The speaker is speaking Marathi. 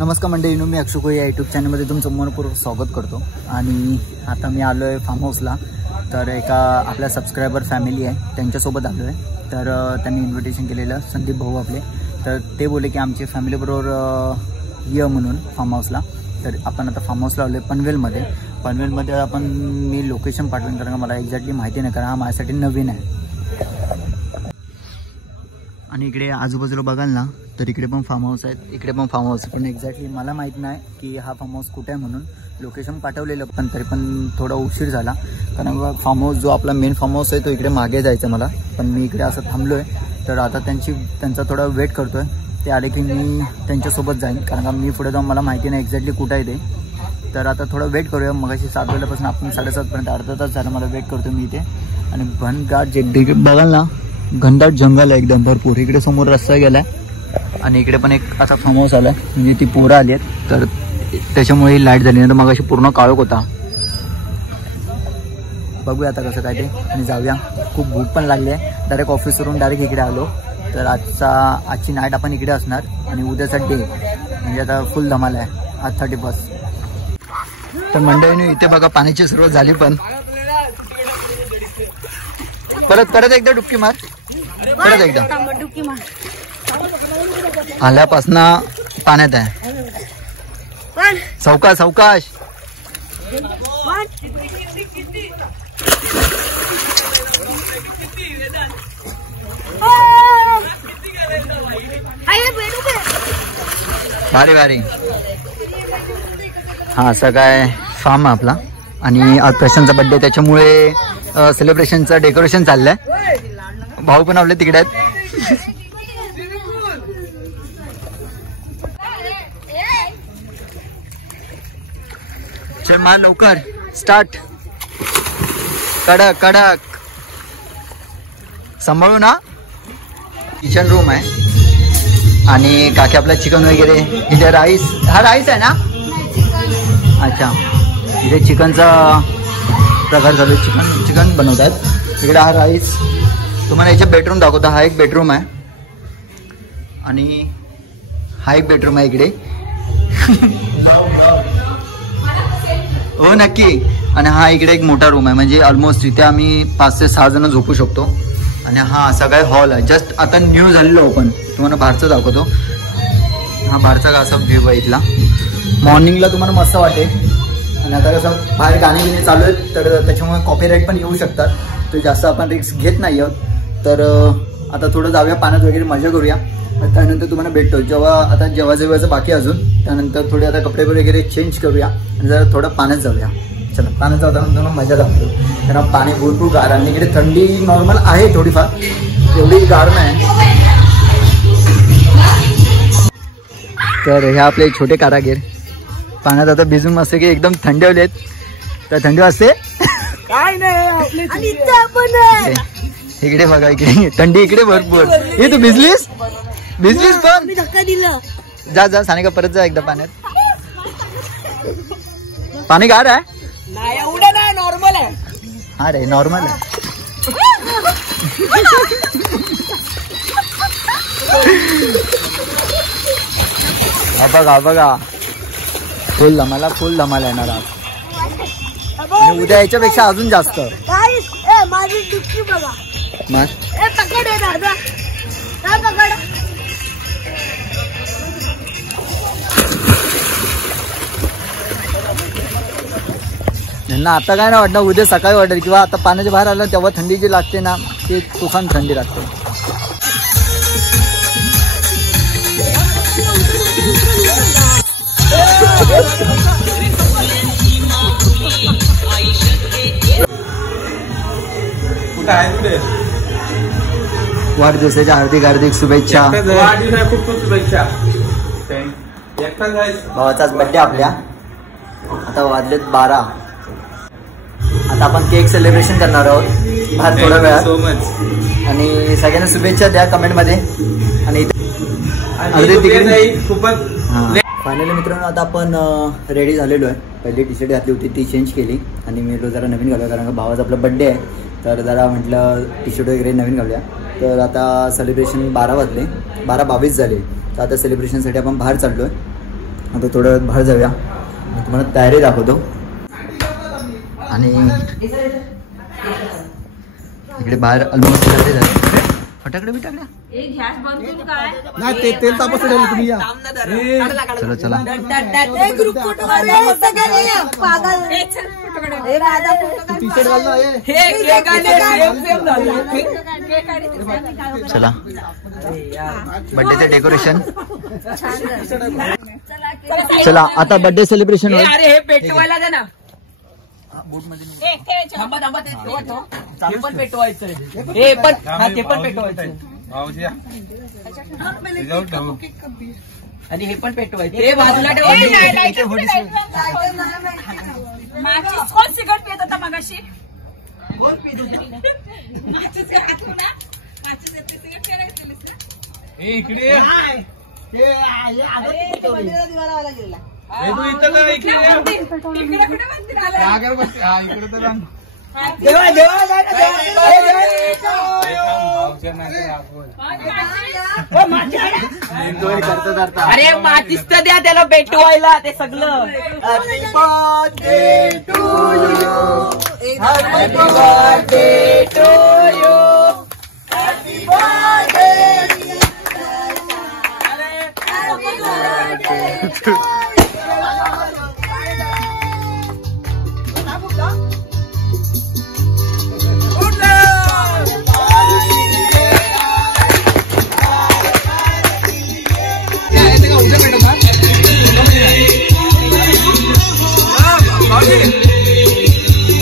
नमस्कार मंडळींनो, मी अक्षय कोळी या यूट्यूब चॅनलमध्ये तुमचं मनपूर्वक स्वागत करतो. आणि आता मी आलो आहे फार्म हाऊसला. तर एका आपल्या सबस्क्रायबर फॅमिली आहे त्यांच्यासोबत आलो आहे. तर त्यांनी इन्व्हिटेशन केलेलं संदीप भाऊ आपले. तर ते बोलले की आमची फॅमिलीबरोबर ये म्हणून फार्म हाऊसला. तर आपण आता फार्म हाऊसला आलो आहे पनवेलमध्ये. पनवेलमध्ये आपण मी लोकेशन पाठवेन कारण मला एक्झॅक्टली माहिती नाही, कारण हा माझ्यासाठी नवीन आहे. आणि इकडे आजूबाजूला बघाल ना तर इकडे पण फार्म हाऊस आहेत, इकडे पण फार्म हाऊस. पण एक्झॅक्टली मला माहीत नाही की हा फार्म हाऊस कुठे आहे म्हणून. लोकेशन पाठवलेलं पण तरी पण थोडा उशीर झाला, कारण फार्म हाऊस जो आपला मेन फार्म हाऊस आहे तो इकडे मागे जायचं मला. पण मी इकडे असं थांबलो आहे. तर आता त्यांचा थोडा वेट करतो आहे. ते आले की मी त्यांच्यासोबत जाईन, कारण का मी पुढे जाऊन मला माहिती नाही एक्झॅक्टली कुठं आहे ते. तर आता थोडं वेट करूया. मगाशी 7 वाजल्यापासून आपण 7:30पर्यंत अर्धा तास झाला मला वेट करतो मी इथे. आणि घनदाट जे बघाल ना, घनदाट जंगल आहे एकदम भरपूर. इकडे समोर रस्ता गेलाय आणि इकडे पण एक असा फार्म हाऊस आलाय. म्हणजे ती पोरं आली आहेत तर त्याच्यामुळे लाईट झाली, नाही तर मग अशी पूर्ण काळोख होता. बघूया आता कसं काय ते आणि जाऊया. खूप भूक पण लागली आहे. डायरेक्ट ऑफिसवरून डायरेक्ट इकडे आलो. तर आजची नाईट आपण इकडे असणार आणि उद्याचा डे म्हणजे आता फुल धमाल आहे आज 31. तर मंडळीने इथे बघा पाण्याची सुरुवात झाली. पण परत एकदा डुबकी मार, परत एकदा आल्यापासून पाण्यात आहे. सावकाश सावकाश. भारी भारी. हा असा काय फार्म आहे आपला. आणि आज प्रशांतचा बर्थडे, त्याच्यामुळे सेलिब्रेशनचं डेकोरेशन चाललंय. भाऊ पण आपले तिकडे आहेत. चल मार लवकर, स्टार्ट. कडक कडक सांभाळू ना. किचन रूम आहे आणि काकी आपला चिकन वगैरे. इथे राईस, हा राईस आहे ना. अच्छा, इथे चिकनचा प्रकार चालू आहे. चिकन बनवतात इकडे. हा राईस. तुम्हाला याच्या बेडरूम दाखवतो. हा एक बेडरूम आहे आणि हा एक बेडरूम आहे इकडे. हो नक्की. आणि हा इकडे एक मोठा रूम आहे, म्हणजे ऑलमोस्ट इथे आम्ही 5 ते 6 जण झोपू शकतो. आणि हा असा काय हॉल आहे. जस्ट आता न्यू झालेलो ओपन. तुम्हाला बाहेरचं दाखवतो. हा बाहेरचा असा व्ह्यू आहे इथला. मॉर्निंगला तुम्हाला मस्त वाटेल. आणि आता कसं बाहेर गाणी बिणी चालू आहेत तर त्याच्यामुळे कॉपीराईट पण येऊ शकतात. तर जास्त आपण रिस्क घेत नाही आहोत. तर आता थोडं जाऊया पाण्यात वगैरे, मजा करूया. त्यानंतर तुम्हाला भेटतो जेव्हा जेवायचं बाकी अजून. त्यानंतर थोडे आता कपडे वगैरे चेंज करूया आणि जरा थोडं पाण्यात जाऊया. चला पाण्यात जाताना मजा दाखवतो. कारण पाणी भरपूर गार आणि इकडे थंडी नॉर्मल आहे थोडीफार, एवढी गार नाही. तर हे आपले छोटे कारागीर पाण्यात आता भिजून मस्त की एकदम थंडी होले आहेत. तर थंडी वाजते काय नाही. इकडे बघा, इकडे थंडी, इकडे भरपूर. हे तू भिजलीस पण धक्का दिला. जा सानिका, परत जा एकदा पाण्यात. पाणी गार आहे. एवढं नाही, नॉर्मल आहे. हा रे नॉर्मल आहे. बघा फुल धमाल येणार आज. उद्या याच्यापेक्षा अजून जास्त. माझी डुबकी बघा. त्यांना आता काय नाही वाटणार, उद्या सकाळी वाटेल किंवा आता पाण्याच्या बाहेर आलं तेव्हा थंडी जी लागते ना, ती तुफान थंडी लागते. वाढदिवसाच्या हार्दिक शुभेच्छा. खूप शुभेच्छा. भावाचाच बर्थडे आपल्या. आता वाजलेत 12. आता आपण केक सेलिब्रेशन करणार आहोत बाहेर थोड्या वेळात. So much. आणि सगळ्यांना शुभेच्छा द्या कमेंट मध्ये. आणि फायनली मित्रांनो आता आपण रेडी झालेलो आहे. पहिली टी शर्ट घातली होती ती चेंज केली आणि मी जरा नवीन घालूया, कारण का भावाचा आपला बड्डे आहे. तर जरा म्हटलं टी शर्ट वगैरे नवीन घालूया. तर आता सेलिब्रेशन 12 वाजले, 12:22 झाले. तर आता सेलिब्रेशनसाठी आपण बाहेर चाललो आहे. आता थोड्या वेळात बाहेर जाऊया, मी तुम्हाला तयारी दाखवतो. आणि इकडे बाहेर ऑलमोस्ट तयारी झाली. फटाकडे बिटाकड्या नाही तेल तापस तुम्ही या. चला चला. चला बर्थडेचे डेकोरेशन. चला आता बर्थडे सेलिब्रेशन होईल. अरे हे पेटवायला द्या ना. थांबा ते पण पेटवायचं. हे पण ते पण पेटवायचं. आणि हे पण पेटवायचं. हे बाजूला ठेवायचं. कोण सिगरेट पित होता मगाशी? इकडे अरे मातीच तर द्या त्याला पेटवायला ते सगळं. Happy birthday